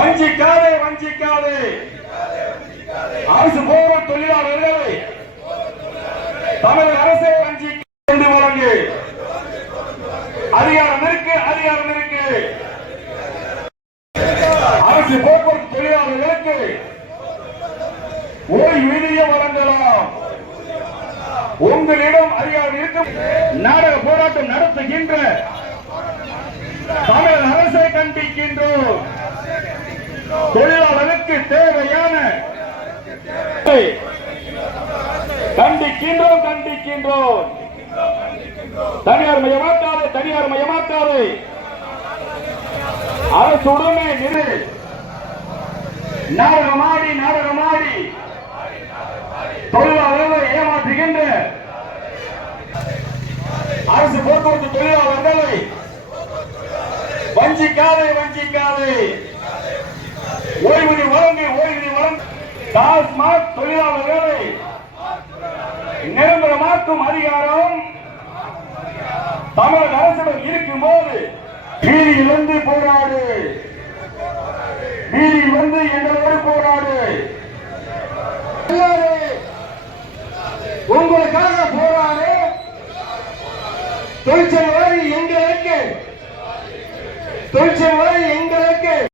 வஞ்சிக்காதே வஞ்சிக்காதே. அரசு போற தொழிலாளர்களை தமிழக அரசை வஞ்சிக்க கொண்டு வழங்கு. அதிகாரம் இருக்கு அதிகாரம் இருக்கு. அரசு போக்குவரத்து தொழிலாளர்களுக்கு ஓய்வூதிய வழங்கலாம். உங்களிடம் அதிகாரம் இருக்கும் நாடக போராட்டம் நடத்துகின்ற தமிழக அரசை கண்டிக்கின்றோம். கண்டிக்கின்றோம் கண்டிக்கின்றோம். தனியார் மயமாக்காது தனியார் மயமாக்காது. அரசு உடனே நிறு. நாடகமாடி நாடகமாடி. தொழிலாளர்களை ஏமாற்றுகின்ற. அரசு போக்குவரத்து தொழிலாளர்களை வஞ்சிக்காதே வஞ்சிக்காதே. ஓய்வூதிய டாஸ்மாக் தொழிலாளர்களை நிரந்தரமாக்கும் அதிகாரம் தமிழக அரசிடம் இருக்கும் போது வீதியில் வந்து போராடு. வீதியில் வந்து எங்களோடு போராடு. உங்களுக்காக போராடு. தொழிற்சங்க வரி எங்களுக்கு தொழிற்சங்க